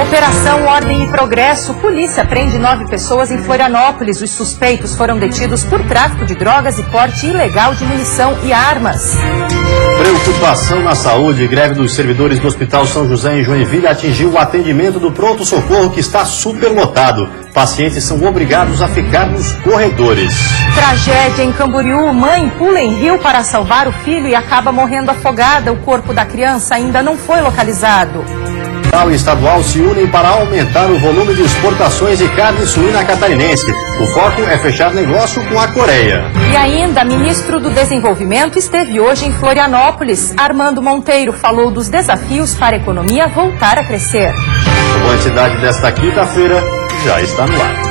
Operação Ordem e Progresso. Polícia prende 9 pessoas em Florianópolis. Os suspeitos foram detidos por tráfico de drogas e porte ilegal de munição e armas. Preocupação na saúde. Greve dos servidores do Hospital São José em Joinville atingiu o atendimento do pronto-socorro, que está superlotado. Pacientes são obrigados a ficar nos corredores. Tragédia em Camboriú. Mãe pula em rio para salvar o filho e acaba morrendo afogada. O corpo da criança ainda não foi localizado. O estadual se unem para aumentar o volume de exportações de carne suína catarinense. O foco é fechar negócio com a Coreia. E ainda, ministro do Desenvolvimento esteve hoje em Florianópolis. Armando Monteiro falou dos desafios para a economia voltar a crescer. A quantidade desta quinta-feira já está no ar.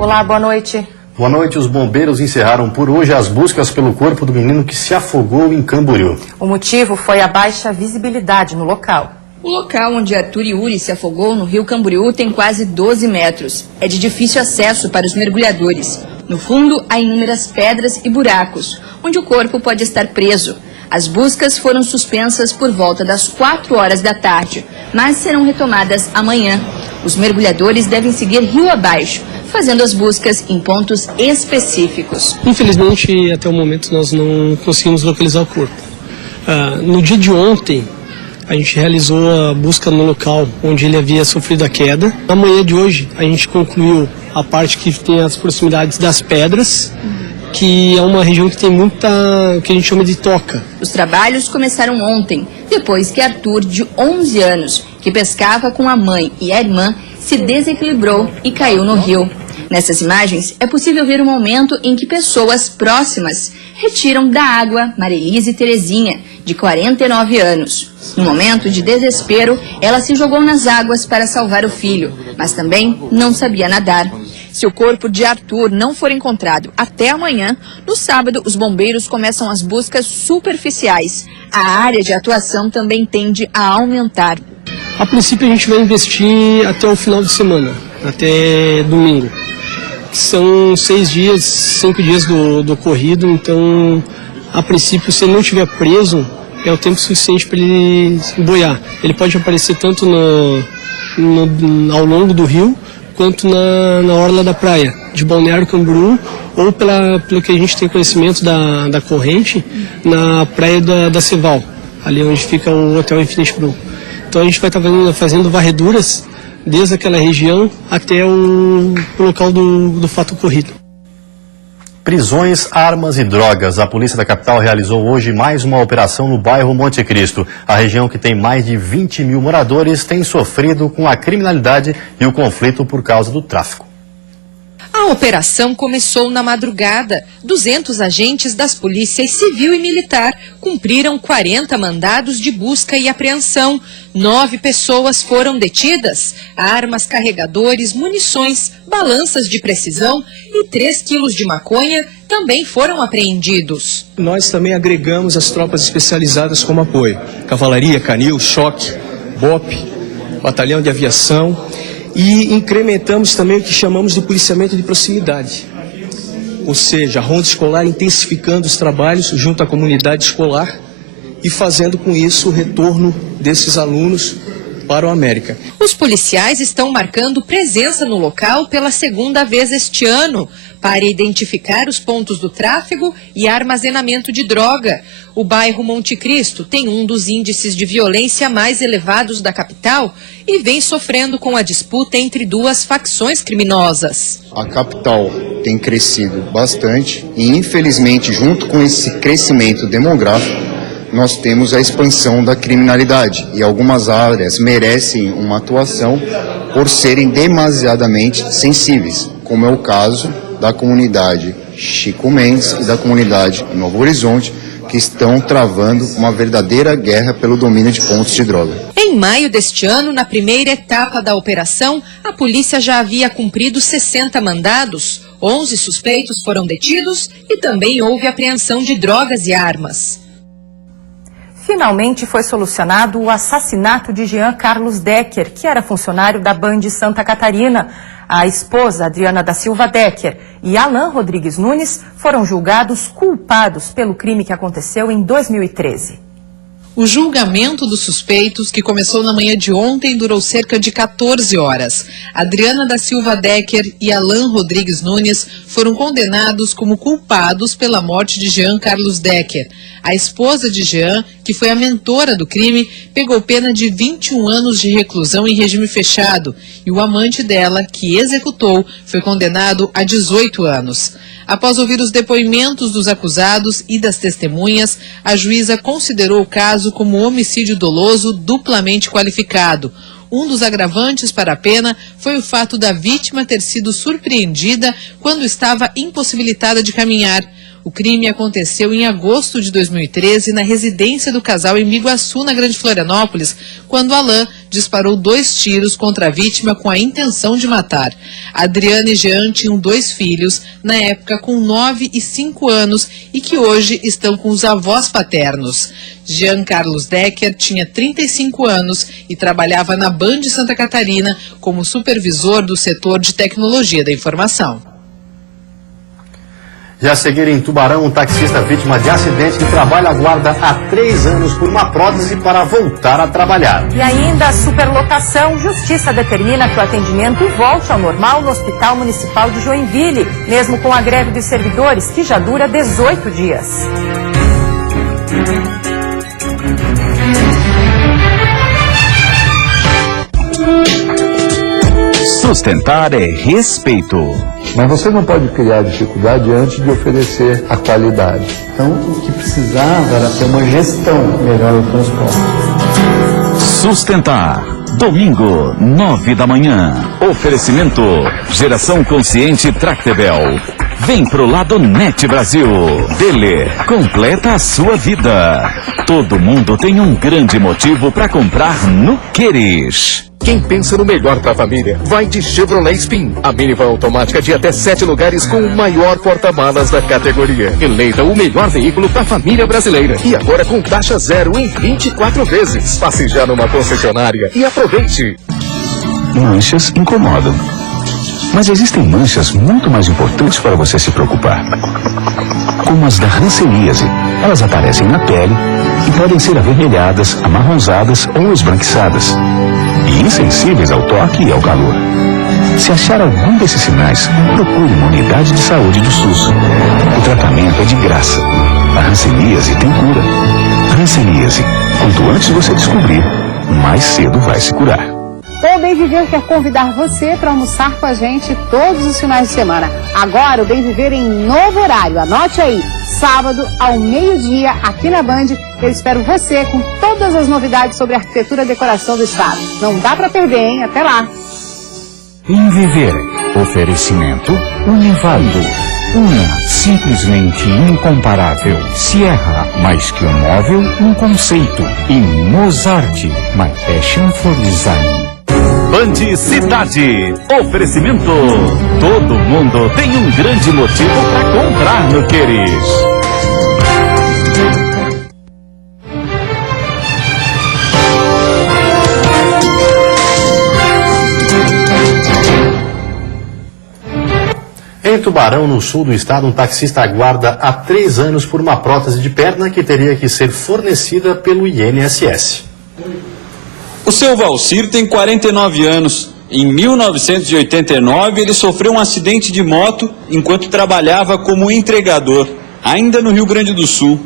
Olá, boa noite. Boa noite. Os bombeiros encerraram por hoje as buscas pelo corpo do menino que se afogou em Camboriú. O motivo foi a baixa visibilidade no local. O local onde Arthur Yuri se afogou no rio Camboriú tem quase 12 metros. É de difícil acesso para os mergulhadores. No fundo, há inúmeras pedras e buracos, onde o corpo pode estar preso. As buscas foram suspensas por volta das 4 horas da tarde, mas serão retomadas amanhã. Os mergulhadores devem seguir rio abaixo, fazendo as buscas em pontos específicos. Infelizmente, até o momento, nós não conseguimos localizar o corpo. No dia de ontem, a gente realizou a busca no local onde ele havia sofrido a queda. Na manhã de hoje, a gente concluiu a parte que tem as proximidades das pedras, que é uma região que tem muita, que a gente chama de toca. Os trabalhos começaram ontem, depois que Arthur, de 11 anos, que pescava com a mãe e a irmã, se desequilibrou e caiu no rio. Nessas imagens, é possível ver o momento em que pessoas próximas retiram da água Marilise Terezinha, de 49 anos. No momento de desespero, ela se jogou nas águas para salvar o filho, mas também não sabia nadar. Se o corpo de Arthur não for encontrado até amanhã, no sábado os bombeiros começam as buscas superficiais. A área de atuação também tende a aumentar. A princípio a gente vai investir até o final de semana, até domingo. São 6 dias, 5 dias do ocorrido, então a princípio, se ele não estiver preso, é o tempo suficiente para ele boiar. Ele pode aparecer tanto ao longo do rio, quanto na orla da praia, de Balneário Camboriú, ou pelo que a gente tem conhecimento da corrente, na praia da Ceval, ali onde fica o Hotel Infinity Blue. Então a gente vai estar fazendo varreduras desde aquela região até o local do fato ocorrido. Prisões, armas e drogas. A polícia da capital realizou hoje mais uma operação no bairro Monte Cristo. A região, que tem mais de 20 mil moradores, tem sofrido com a criminalidade e o conflito por causa do tráfico. A operação começou na madrugada. 200 agentes das polícias civil e militar cumpriram 40 mandados de busca e apreensão. 9 pessoas foram detidas. Armas, carregadores, munições, balanças de precisão e 3 quilos de maconha também foram apreendidos. Nós também agregamos as tropas especializadas como apoio. Cavalaria, Canil, Choque, BOP, Batalhão de Aviação. E incrementamos também o que chamamos de policiamento de proximidade. Ou seja, a ronda escolar intensificando os trabalhos junto à comunidade escolar e fazendo com isso o retorno desses alunos para o América. Os policiais estão marcando presença no local pela 2ª vez este ano, para identificar os pontos do tráfego e armazenamento de droga. O bairro Monte Cristo tem um dos índices de violência mais elevados da capital e vem sofrendo com a disputa entre 2 facções criminosas. A capital tem crescido bastante e, infelizmente, junto com esse crescimento demográfico, nós temos a expansão da criminalidade e algumas áreas merecem uma atuação por serem demasiadamente sensíveis, como é o caso da comunidade Chico Mendes e da comunidade Novo Horizonte, que estão travando uma verdadeira guerra pelo domínio de pontos de droga. Em maio deste ano, na primeira etapa da operação, a polícia já havia cumprido 60 mandados, 11 suspeitos foram detidos e também houve apreensão de drogas e armas. Finalmente foi solucionado o assassinato de Jean Carlos Decker, que era funcionário da Band Santa Catarina. A esposa, Adriana da Silva Decker, e Alan Rodrigues Nunes foram julgados culpados pelo crime que aconteceu em 2013. O julgamento dos suspeitos, que começou na manhã de ontem, durou cerca de 14 horas. Adriana da Silva Decker e Alan Rodrigues Nunes foram condenados como culpados pela morte de Jean Carlos Decker. A esposa de Jean, que foi a mentora do crime, pegou pena de 21 anos de reclusão em regime fechado, e o amante dela, que executou, foi condenado a 18 anos. Após ouvir os depoimentos dos acusados e das testemunhas, a juíza considerou o caso como homicídio doloso duplamente qualificado. Um dos agravantes para a pena foi o fato da vítima ter sido surpreendida quando estava impossibilitada de caminhar. O crime aconteceu em agosto de 2013 na residência do casal em Biguaçu, na Grande Florianópolis, quando Alan disparou 2 tiros contra a vítima com a intenção de matar. Adriana e Jean tinham 2 filhos, na época com 9 e 5 anos, e que hoje estão com os avós paternos. Jean Carlos Decker tinha 35 anos e trabalhava na Band Santa Catarina como supervisor do setor de tecnologia da informação. Já a seguir, em Tubarão, um taxista vítima de acidente de trabalho aguarda há 3 anos por uma prótese para voltar a trabalhar. E ainda a superlotação. Justiça determina que o atendimento volte ao normal no Hospital Municipal de Joinville, mesmo com a greve dos servidores, que já dura 18 dias. Sustentar é respeito. Mas você não pode criar dificuldade antes de oferecer a qualidade. Então, o que precisava era ter uma gestão melhor do transporte. Sustentar. Domingo, 9 da manhã. Oferecimento. Geração Consciente Tractebel. Vem pro lado Net Brasil. Dele, completa a sua vida. Todo mundo tem um grande motivo para comprar no Queres. Quem pensa no melhor para a família, vai de Chevrolet Spin. A minivan automática de até 7 lugares com o maior porta-malas da categoria. Eleita o melhor veículo para a família brasileira. E agora com taxa zero em 24 vezes. Passe já numa concessionária e aproveite. Manchas incomodam. Mas existem manchas muito mais importantes para você se preocupar. Como as da hanseníase. Elas aparecem na pele e podem ser avermelhadas, amarronzadas ou esbranquiçadas. E insensíveis ao toque e ao calor. Se achar algum desses sinais, procure uma unidade de saúde do SUS. O tratamento é de graça. A hanseníase tem cura. Hanseníase. Quanto antes você descobrir, mais cedo vai se curar. O Bem Viver quer convidar você para almoçar com a gente todos os finais de semana. Agora o Bem Viver em novo horário. Anote aí, sábado ao meio-dia, aqui na Band. Eu espero você com todas as novidades sobre a arquitetura e decoração do estado. Não dá para perder, hein? Até lá. Em Viver. Oferecimento Univado. Uma simplesmente incomparável. Sierra, mais que um móvel, um conceito. E Mozart, my passion for design. Band Cidade. Oferecimento. Todo mundo tem um grande motivo para comprar no Queres. Em Tubarão, no sul do estado, um taxista aguarda há 3 anos por uma prótese de perna que teria que ser fornecida pelo INSS. O seu Valcir tem 49 anos. Em 1989, ele sofreu um acidente de moto enquanto trabalhava como entregador, ainda no Rio Grande do Sul.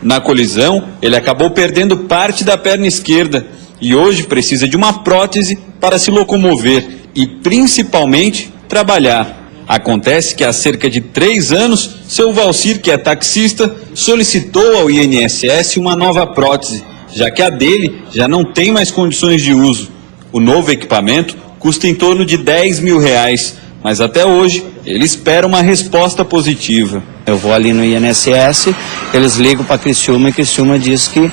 Na colisão, ele acabou perdendo parte da perna esquerda e hoje precisa de uma prótese para se locomover e, principalmente, trabalhar. Acontece que há cerca de 3 anos, seu Valcir, que é taxista, solicitou ao INSS uma nova prótese, já que a dele já não tem mais condições de uso. O novo equipamento custa em torno de R$10 mil, mas até hoje ele espera uma resposta positiva. Eu vou ali no INSS, eles ligam para Criciúma e Criciúma diz que,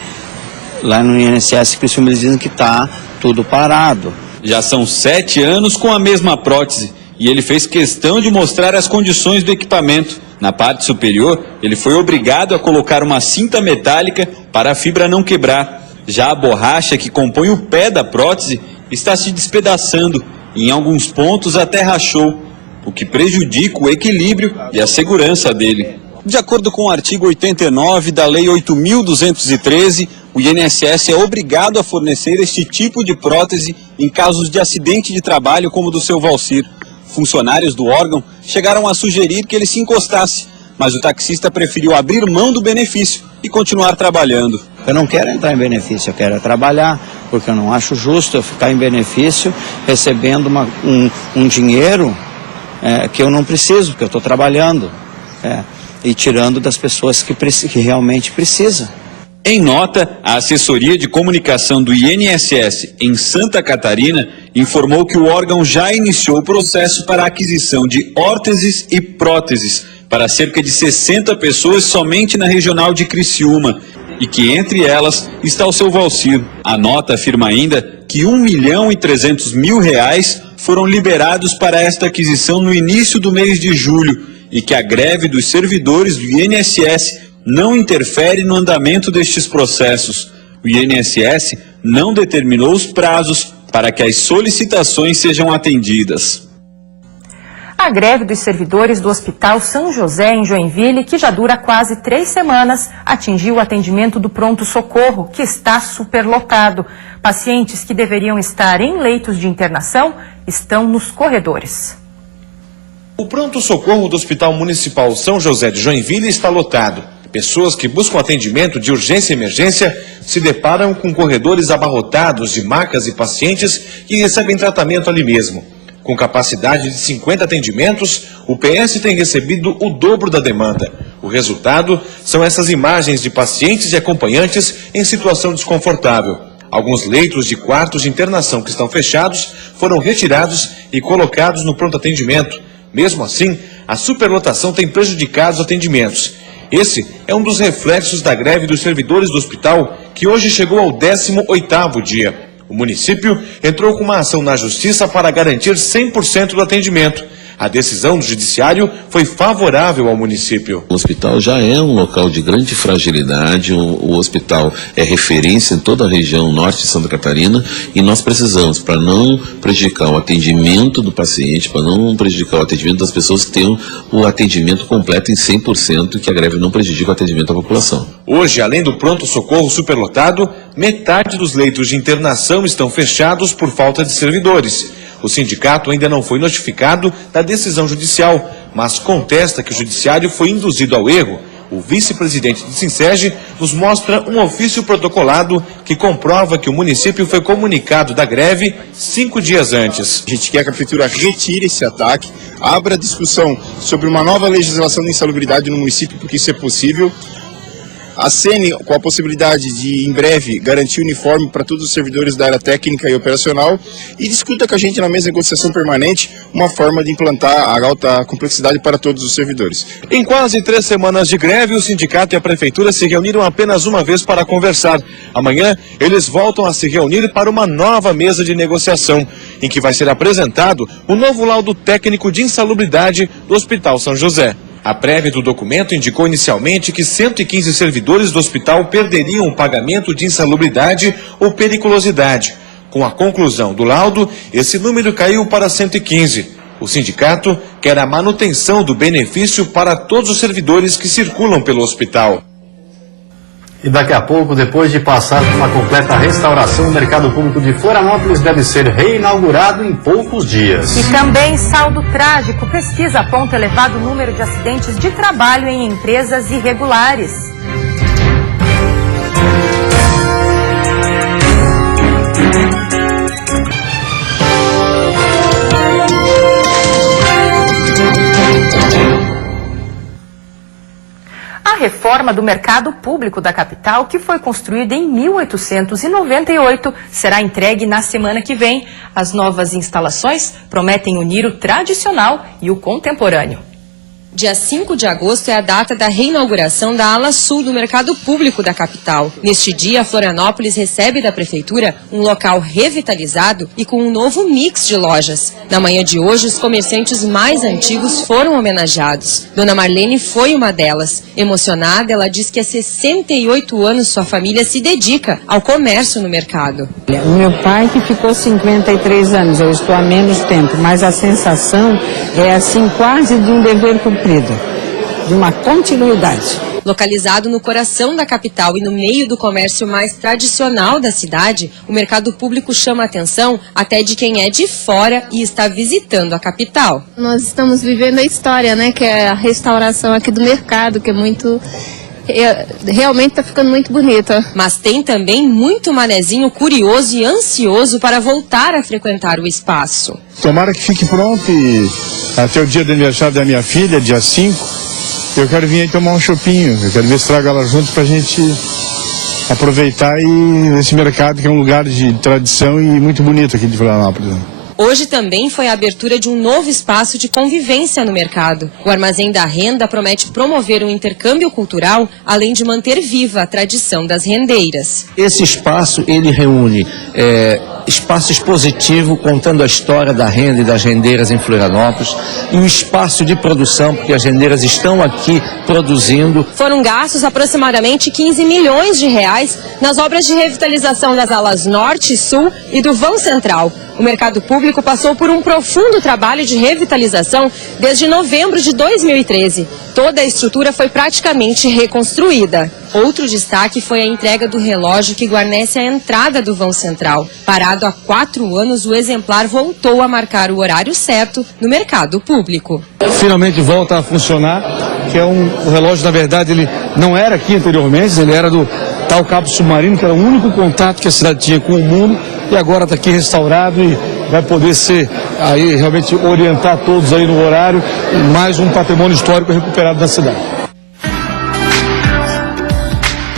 lá no INSS Criciúma eles dizem que está tudo parado. Já são 7 anos com a mesma prótese e ele fez questão de mostrar as condições do equipamento, Na parte superior, ele foi obrigado a colocar uma cinta metálica para a fibra não quebrar. Já a borracha que compõe o pé da prótese está se despedaçando e em alguns pontos até rachou, o que prejudica o equilíbrio e a segurança dele. De acordo com o artigo 89 da Lei 8.213, o INSS é obrigado a fornecer este tipo de prótese em casos de acidente de trabalho como o do seu Valcir. Funcionários do órgão chegaram a sugerir que ele se encostasse, mas o taxista preferiu abrir mão do benefício e continuar trabalhando. Eu não quero entrar em benefício, eu quero trabalhar, porque eu não acho justo eu ficar em benefício recebendo um dinheiro que eu não preciso, porque eu estou trabalhando, e tirando das pessoas que realmente precisam. Em nota, a assessoria de comunicação do INSS em Santa Catarina informou que o órgão já iniciou o processo para a aquisição de órteses e próteses para cerca de 60 pessoas somente na regional de Criciúma e que entre elas está o seu Valcir. A nota afirma ainda que R$1.300.000 foram liberados para esta aquisição no início do mês de julho e que a greve dos servidores do INSS não interfere no andamento destes processos. O INSS não determinou os prazos para que as solicitações sejam atendidas. A greve dos servidores do Hospital São José, em Joinville, que já dura quase 3 semanas, atingiu o atendimento do pronto-socorro, que está superlotado. Pacientes que deveriam estar em leitos de internação estão nos corredores. O pronto-socorro do Hospital Municipal São José de Joinville está lotado. Pessoas que buscam atendimento de urgência e emergência se deparam com corredores abarrotados de macas e pacientes que recebem tratamento ali mesmo. Com capacidade de 50 atendimentos, o PS tem recebido o dobro da demanda. O resultado são essas imagens de pacientes e acompanhantes em situação desconfortável. Alguns leitos de quartos de internação que estão fechados foram retirados e colocados no pronto atendimento. Mesmo assim, a superlotação tem prejudicado os atendimentos. Esse é um dos reflexos da greve dos servidores do hospital, que hoje chegou ao 18º dia. O município entrou com uma ação na justiça para garantir 100% do atendimento. A decisão do judiciário foi favorável ao município. O hospital já é um local de grande fragilidade, o hospital é referência em toda a região norte de Santa Catarina e nós precisamos, para não prejudicar o atendimento do paciente, para não prejudicar o atendimento das pessoas, ter o atendimento completo em 100% e que a greve não prejudique o atendimento da população. Hoje, além do pronto-socorro superlotado, metade dos leitos de internação estão fechados por falta de servidores. O sindicato ainda não foi notificado da decisão judicial, mas contesta que o judiciário foi induzido ao erro. O vice-presidente do Sinsege nos mostra um ofício protocolado que comprova que o município foi comunicado da greve 5 dias antes. A gente quer que a prefeitura retire esse ataque, abra discussão sobre uma nova legislação de insalubridade no município, porque isso é possível. Acene com a possibilidade de, em breve, garantir uniforme para todos os servidores da área técnica e operacional e discuta com a gente na mesa de negociação permanente uma forma de implantar a alta complexidade para todos os servidores. Em quase 3 semanas de greve, o sindicato e a prefeitura se reuniram apenas uma vez para conversar. Amanhã, eles voltam a se reunir para uma nova mesa de negociação, em que vai ser apresentado o novo laudo técnico de insalubridade do Hospital São José. A prévia do documento indicou inicialmente que 115 servidores do hospital perderiam o pagamento de insalubridade ou periculosidade. Com a conclusão do laudo, esse número caiu para 115. O sindicato quer a manutenção do benefício para todos os servidores que circulam pelo hospital. E daqui a pouco, depois de passar por uma completa restauração, o mercado público de Florianópolis deve ser reinaugurado em poucos dias. E também saldo trágico. Pesquisa aponta elevado número de acidentes de trabalho em empresas irregulares. A reforma do mercado público da capital, que foi construída em 1898, será entregue na semana que vem. As novas instalações prometem unir o tradicional e o contemporâneo. Dia 5 de agosto é a data da reinauguração da ala sul do mercado público da capital. Neste dia, Florianópolis recebe da prefeitura um local revitalizado e com um novo mix de lojas. Na manhã de hoje, os comerciantes mais antigos foram homenageados. Dona Marlene foi uma delas. Emocionada, ela diz que há 68 anos sua família se dedica ao comércio no mercado. O meu pai que ficou 53 anos, eu estou há menos tempo, mas a sensação é assim quase de um dever cumprido, de uma continuidade. Localizado no coração da capital e no meio do comércio mais tradicional da cidade, o mercado público chama a atenção até de quem é de fora e está visitando a capital. Nós estamos vivendo a história, né, que é a restauração aqui do mercado, que é muito... realmente está ficando muito bonita. Mas tem também muito manezinho curioso e ansioso para voltar a frequentar o espaço. Tomara que fique pronto e até o dia do aniversário da minha filha, dia 5, eu quero vir aí tomar um chopinho. Eu quero ver se trago ela junto pra gente aproveitar esse mercado que é um lugar de tradição e muito bonito aqui de Florianópolis. Hoje também foi a abertura de um novo espaço de convivência no mercado. O Armazém da Renda promete promover um intercâmbio cultural, além de manter viva a tradição das rendeiras. Esse espaço, ele reúne espaço expositivo contando a história da renda e das rendeiras em Florianópolis e um espaço de produção, porque as rendeiras estão aqui produzindo. Foram gastos aproximadamente 15 milhões de reais nas obras de revitalização das alas Norte e Sul e do vão central. O mercado público passou por um profundo trabalho de revitalização desde novembro de 2013. Toda a estrutura foi praticamente reconstruída. Outro destaque foi a entrega do relógio que guarnece a entrada do vão central. Parado há 4 anos, o exemplar voltou a marcar o horário certo no mercado público. Finalmente volta a funcionar, que é o relógio, na verdade, ele não era aqui anteriormente, ele era do tal cabo submarino, que era o único contato que a cidade tinha com o mundo, e agora está aqui restaurado e vai poder ser, aí realmente orientar todos aí no horário, mais um patrimônio histórico recuperado da cidade.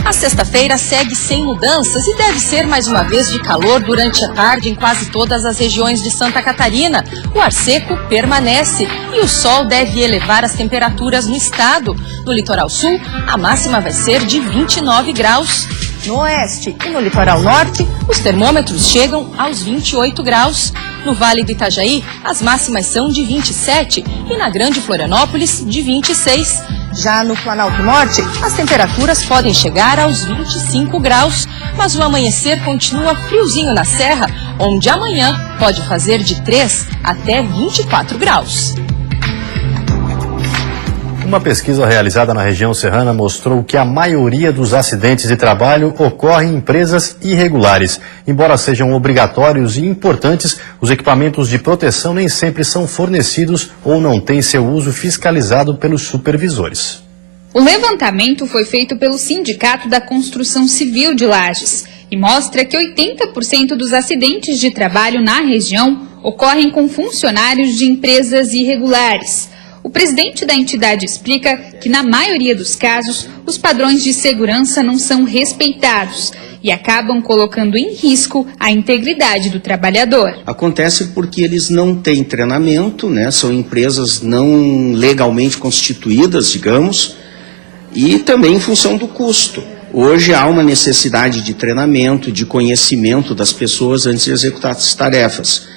A sexta-feira segue sem mudanças e deve ser mais uma vez de calor durante a tarde em quase todas as regiões de Santa Catarina. O ar seco permanece e o sol deve elevar as temperaturas no estado. No litoral sul, a máxima vai ser de 29 graus. No oeste e no litoral norte, os termômetros chegam aos 28 graus. No Vale do Itajaí, as máximas são de 27 e na Grande Florianópolis, de 26. Já no Planalto Norte, as temperaturas podem chegar aos 25 graus, mas o amanhecer continua friozinho na Serra, onde amanhã pode fazer de 3 até 24 graus. Uma pesquisa realizada na região serrana mostrou que a maioria dos acidentes de trabalho ocorre em empresas irregulares. Embora sejam obrigatórios e importantes, os equipamentos de proteção nem sempre são fornecidos ou não têm seu uso fiscalizado pelos supervisores. O levantamento foi feito pelo Sindicato da Construção Civil de Lages e mostra que 80% dos acidentes de trabalho na região ocorrem com funcionários de empresas irregulares. O presidente da entidade explica que, na maioria dos casos, os padrões de segurança não são respeitados e acabam colocando em risco a integridade do trabalhador. Acontece porque eles não têm treinamento, né? São empresas não legalmente constituídas, digamos, e também em função do custo. Hoje há uma necessidade de treinamento, de conhecimento das pessoas antes de executar as tarefas.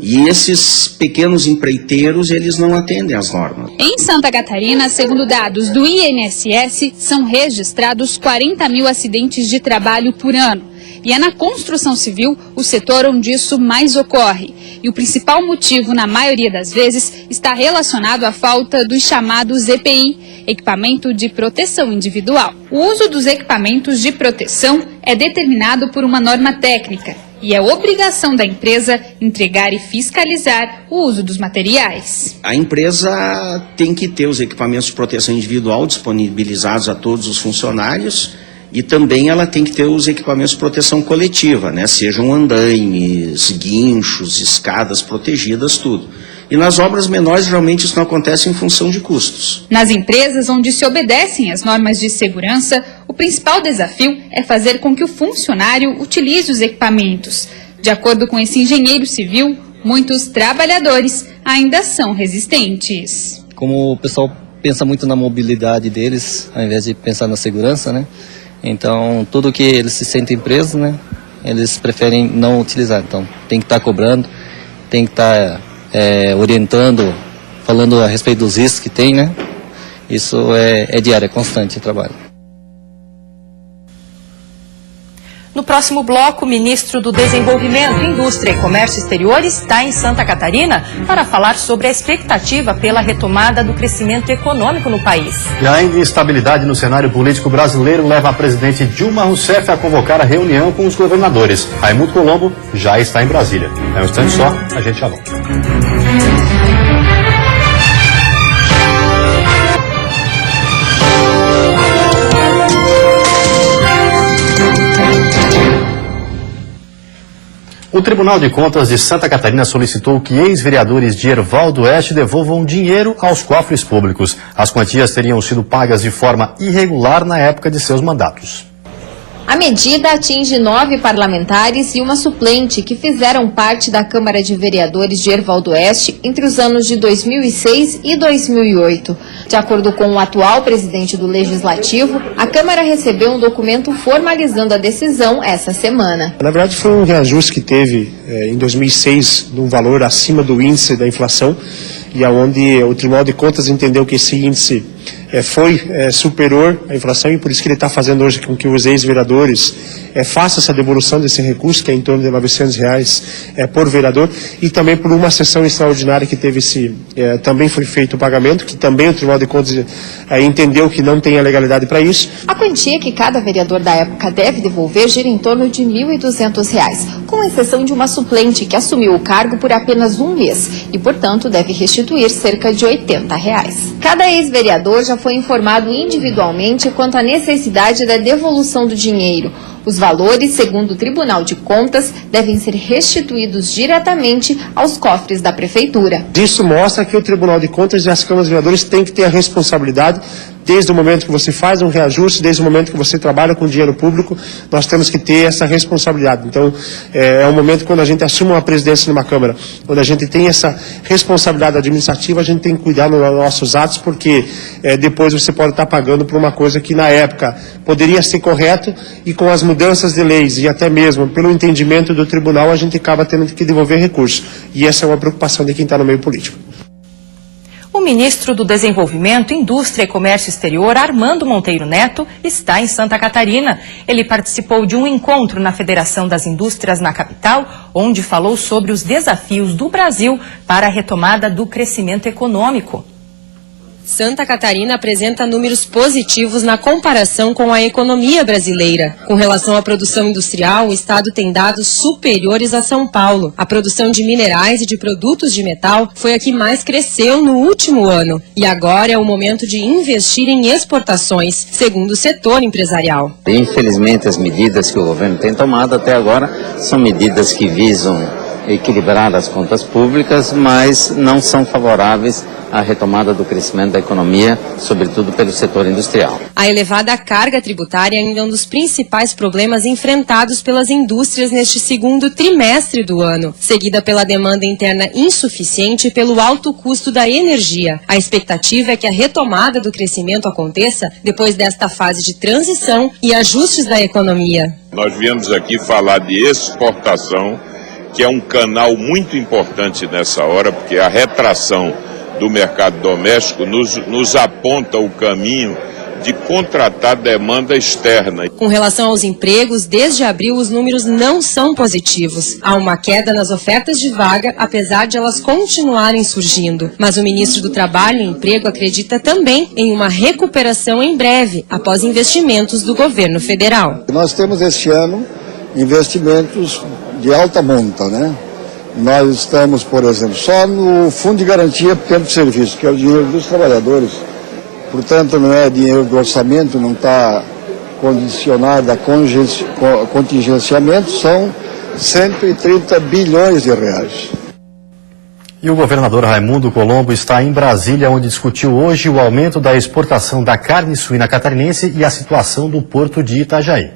E esses pequenos empreiteiros, eles não atendem às normas. Em Santa Catarina, segundo dados do INSS, são registrados 40 mil acidentes de trabalho por ano. E é na construção civil o setor onde isso mais ocorre. E o principal motivo, na maioria das vezes, está relacionado à falta dos chamados EPI, equipamento de proteção individual. O uso dos equipamentos de proteção é determinado por uma norma técnica. E é obrigação da empresa entregar e fiscalizar o uso dos materiais. A empresa tem que ter os equipamentos de proteção individual disponibilizados a todos os funcionários e também ela tem que ter os equipamentos de proteção coletiva, né? Sejam andaimes, guinchos, escadas protegidas, tudo. E nas obras menores, geralmente isso não acontece em função de custos. Nas empresas onde se obedecem às normas de segurança, o principal desafio é fazer com que o funcionário utilize os equipamentos. De acordo com esse engenheiro civil, muitos trabalhadores ainda são resistentes. Como o pessoal pensa muito na mobilidade deles, ao invés de pensar na segurança, né? Então, tudo que eles se sentem presos, né? Eles preferem não utilizar. Então, tem que estar cobrando, tem que estar orientando, falando a respeito dos riscos que tem, né? Isso é diário, é constante o trabalho. No próximo bloco, o ministro do Desenvolvimento, Indústria e Comércio Exterior está em Santa Catarina para falar sobre a expectativa pela retomada do crescimento econômico no país. E a instabilidade no cenário político brasileiro leva a presidente Dilma Rousseff a convocar a reunião com os governadores. Raimundo Colombo já está em Brasília. É um instante só, a gente já volta. O Tribunal de Contas de Santa Catarina solicitou que ex-vereadores de Erval do Oeste devolvam dinheiro aos cofres públicos. As quantias teriam sido pagas de forma irregular na época de seus mandatos. A medida atinge 9 parlamentares e uma suplente que fizeram parte da Câmara de Vereadores de Erval do Oeste entre os anos de 2006 e 2008. De acordo com o atual presidente do Legislativo, a Câmara recebeu um documento formalizando a decisão essa semana. Na verdade, foi um reajuste que teve em 2006 num valor acima do índice da inflação, e aonde o Tribunal de Contas entendeu que esse índice foi superior à inflação, e por isso que ele está fazendo hoje com que os ex-vereadores façam essa devolução desse recurso, que é em torno de R$900 por vereador, e também por uma sessão extraordinária que teve também foi feito o pagamento, que também o Tribunal de Contas entendeu que não tem a legalidade para isso. A quantia que cada vereador da época deve devolver gira em torno de R$1.200, com exceção de uma suplente que assumiu o cargo por apenas um mês e, portanto, deve restituir cerca de R$80. Cada ex-vereador já foi informado individualmente quanto à necessidade da devolução do dinheiro. Os valores, segundo o Tribunal de Contas, devem ser restituídos diretamente aos cofres da Prefeitura. Isso mostra que o Tribunal de Contas e as câmaras de vereadores têm que ter a responsabilidade. Desde o momento que você faz um reajuste, desde o momento que você trabalha com dinheiro público, nós temos que ter essa responsabilidade. Então, é um momento quando a gente assume uma presidência numa Câmara, quando a gente tem essa responsabilidade administrativa, a gente tem que cuidar dos nossos atos, porque depois você pode estar pagando por uma coisa que na época poderia ser correto, e com as mudanças de leis e até mesmo pelo entendimento do tribunal, a gente acaba tendo que devolver recursos. E essa é uma preocupação de quem está no meio político. O ministro do Desenvolvimento, Indústria e Comércio Exterior, Armando Monteiro Neto, está em Santa Catarina. Ele participou de um encontro na Federação das Indústrias na capital, onde falou sobre os desafios do Brasil para a retomada do crescimento econômico. Santa Catarina apresenta números positivos na comparação com a economia brasileira. Com relação à produção industrial, o estado tem dados superiores a São Paulo. A produção de minerais e de produtos de metal foi a que mais cresceu no último ano. E agora é o momento de investir em exportações, segundo o setor empresarial. Infelizmente, as medidas que o governo tem tomado até agora são medidas que visam equilibrar as contas públicas, mas não são favoráveis à retomada do crescimento da economia, sobretudo pelo setor industrial. A elevada carga tributária ainda é um dos principais problemas enfrentados pelas indústrias neste segundo trimestre do ano, seguida pela demanda interna insuficiente e pelo alto custo da energia. A expectativa é que a retomada do crescimento aconteça depois desta fase de transição e ajustes da economia. Nós viemos aqui falar de exportação, que é um canal muito importante nessa hora, porque a retração do mercado doméstico nos aponta o caminho de contratar demanda externa. Com relação aos empregos, desde abril os números não são positivos. Há uma queda nas ofertas de vaga, apesar de elas continuarem surgindo. Mas o ministro do Trabalho e Emprego acredita também em uma recuperação em breve, após investimentos do governo federal. Nós temos este ano investimentos de alta monta, né? Nós estamos, por exemplo, só no Fundo de Garantia por Tempo de Serviço, que é o dinheiro dos trabalhadores. Portanto, não é dinheiro do orçamento, não está condicionado a contingenciamento, são 130 bilhões de reais. E o governador Raimundo Colombo está em Brasília, onde discutiu hoje o aumento da exportação da carne suína catarinense e a situação do porto de Itajaí.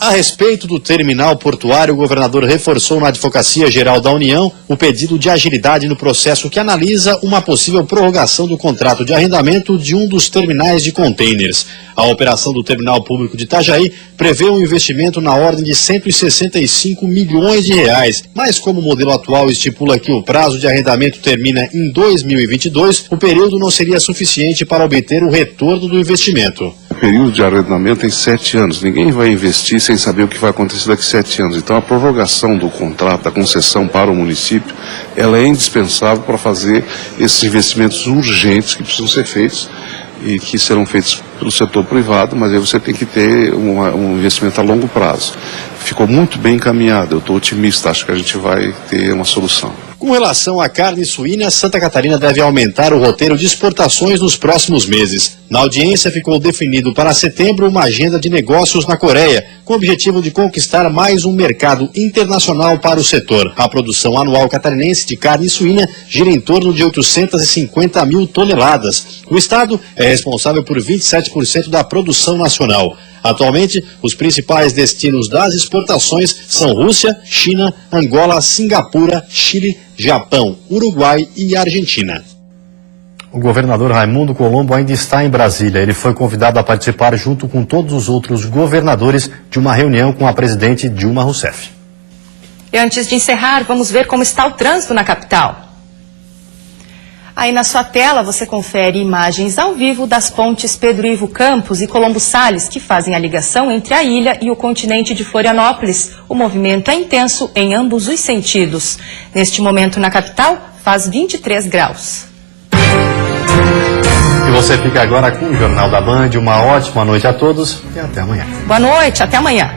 A respeito do terminal portuário, o governador reforçou na Advocacia Geral da União o pedido de agilidade no processo que analisa uma possível prorrogação do contrato de arrendamento de um dos terminais de contêineres. A operação do Terminal Público de Itajaí prevê um investimento na ordem de 165 milhões de reais, mas como o modelo atual estipula que o prazo de arrendamento termina em 2022, o período não seria suficiente para obter o retorno do investimento. O período de arrendamento tem 7 anos. Ninguém vai investir sem saber o que vai acontecer daqui a 7 anos. Então a prorrogação do contrato, da concessão para o município, ela é indispensável para fazer esses investimentos urgentes que precisam ser feitos e que serão feitos pelo setor privado, mas aí você tem que ter um investimento a longo prazo. Ficou muito bem encaminhado, eu estou otimista, acho que a gente vai ter uma solução. Com relação à carne suína, Santa Catarina deve aumentar o roteiro de exportações nos próximos meses. Na audiência ficou definido para setembro uma agenda de negócios na Coreia, com o objetivo de conquistar mais um mercado internacional para o setor. A produção anual catarinense de carne suína gira em torno de 850 mil toneladas. O estado é responsável por 27% da produção nacional. Atualmente, os principais destinos das exportações são Rússia, China, Angola, Singapura, Chile, Japão, Uruguai e Argentina. O governador Raimundo Colombo ainda está em Brasília. Ele foi convidado a participar junto com todos os outros governadores de uma reunião com a presidente Dilma Rousseff. E antes de encerrar, vamos ver como está o trânsito na capital. Aí na sua tela você confere imagens ao vivo das pontes Pedro Ivo Campos e Colombo Salles, que fazem a ligação entre a ilha e o continente de Florianópolis. O movimento é intenso em ambos os sentidos. Neste momento na capital, faz 23 graus. E você fica agora com o Jornal da Band. Uma ótima noite a todos e até amanhã. Boa noite, até amanhã.